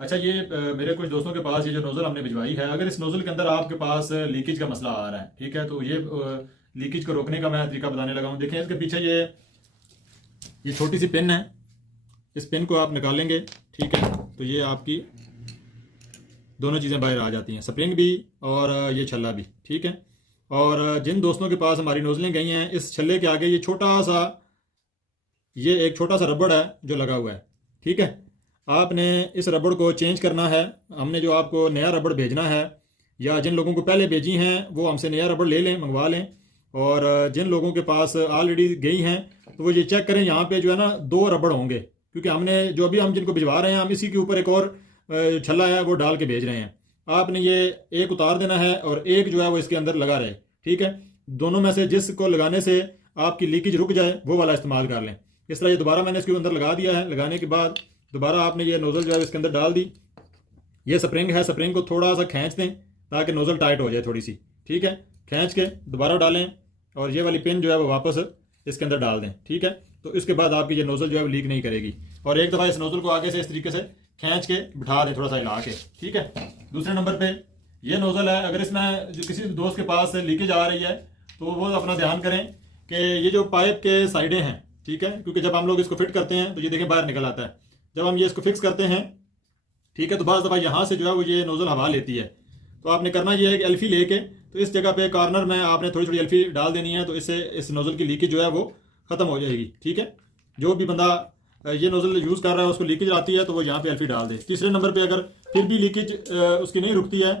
अच्छा ये मेरे कुछ दोस्तों के पास ये जो नोज़ल हमने भिजवाई है, अगर इस नोज़ल के अंदर आपके पास लीकेज का मसला आ रहा है, ठीक है, तो ये लीकेज को रोकने का मैं तरीका बताने लगा हूँ। देखें इसके पीछे ये छोटी सी पिन है, इस पिन को आप निकालेंगे, ठीक है, तो ये आपकी दोनों चीज़ें बाहर आ जाती हैं, स्प्रिंग भी और ये छल्ला भी, ठीक है। और जिन दोस्तों के पास हमारी नोज़लें गई हैं, इस छल्ले के आगे ये एक छोटा सा रबड़ है जो लगा हुआ है, ठीक है। आपने इस रबड़ को चेंज करना है। हमने जो आपको नया रबड़ भेजना है, या जिन लोगों को पहले भेजी हैं वो हमसे नया रबड़ ले लें, मंगवा लें। और जिन लोगों के पास ऑलरेडी गई हैं तो वो ये चेक करें, यहाँ पे जो है ना 2 रबड़ होंगे, क्योंकि हमने जो अभी हम जिनको भिजवा रहे हैं, हम इसी के ऊपर एक और छल्ला है वो डाल के भेज रहे हैं। आपने ये एक उतार देना है और एक जो है वो इसके अंदर लगा रहे, ठीक है। दोनों में से जिसको लगाने से आपकी लीकेज रुक जाए वो वाला इस्तेमाल कर लें। इस तरह ये दोबारा मैंने इसके अंदर लगा दिया है। लगाने के बाद दोबारा आपने ये नोज़ल जो है इसके अंदर डाल दी। ये स्प्रिंग है, स्प्रिंग को थोड़ा सा खींच दें ताकि नोज़ल टाइट हो जाए थोड़ी सी, ठीक है। खींच के दोबारा डालें और ये वाली पिन जो है वो वापस इसके अंदर डाल दें, ठीक है। तो इसके बाद आपकी ये नोज़ल जो है वो लीक नहीं करेगी। और एक दफ़ा इस नोज़ल को आगे से इस तरीके से खींच के बिठा दें, थोड़ा सा हिला के, ठीक है। दूसरे नंबर पे ये नोज़ल है, अगर इसमें जो किसी दोस्त के पास लीकेज आ रही है तो वो अपना ध्यान करें कि ये जो पाइप के साइडें हैं, ठीक है, क्योंकि जब हम लोग इसको फिट करते हैं तो ये देखें बाहर निकल आता है। जब हम ये इसको फिक्स करते हैं, ठीक है, तो बाज़ दफ़ा यहाँ से जो है वो ये नोज़ल हवा लेती है। तो आपने करना ये है कि एल्फी लेके तो इस जगह पे कॉर्नर में आपने थोड़ी थोड़ी एल्फी डाल देनी है, तो इससे इस नोज़ल की लीकेज जो है वो ख़त्म हो जाएगी, ठीक है। जो भी बंदा ये नोज़ल यूज़ कर रहा है उसको लीकेज आती है तो वो यहाँ पे एल्फी डाल दे। तीसरे नंबर पे अगर फिर भी लीकेज उसकी नहीं रुकती है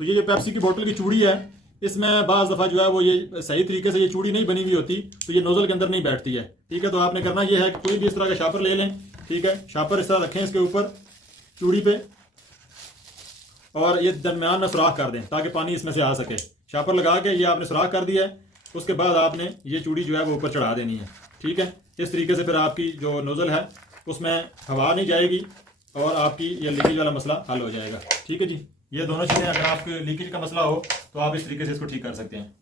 तो ये जो पेप्सी की बोतल की चूड़ी है, इसमें बाज़ दफ़ा जो है वो ये सही तरीके से ये चूड़ी नहीं बनी हुई होती, तो ये नोज़ल के अंदर नहीं बैठती है, ठीक है। तो आपने करना ये है कि कोई भी इस तरह का शापर ले लें, ठीक है। शापर इस तरह रखें इसके ऊपर चूड़ी पे और ये दरमियान में सुराख कर दें ताकि पानी इसमें से आ सके। शापर लगा के ये आपने सुराख कर दिया है, उसके बाद आपने ये चूड़ी जो है वो ऊपर चढ़ा देनी है, ठीक है। इस तरीके से फिर आपकी जो नोज़ल है उसमें हवा नहीं जाएगी और आपकी ये लीकेज वाला मसला हल हो जाएगा, ठीक है जी। ये दोनों चीज़ें, अगर आपके लीकेज का मसला हो तो आप इस तरीके से इसको ठीक कर सकते हैं।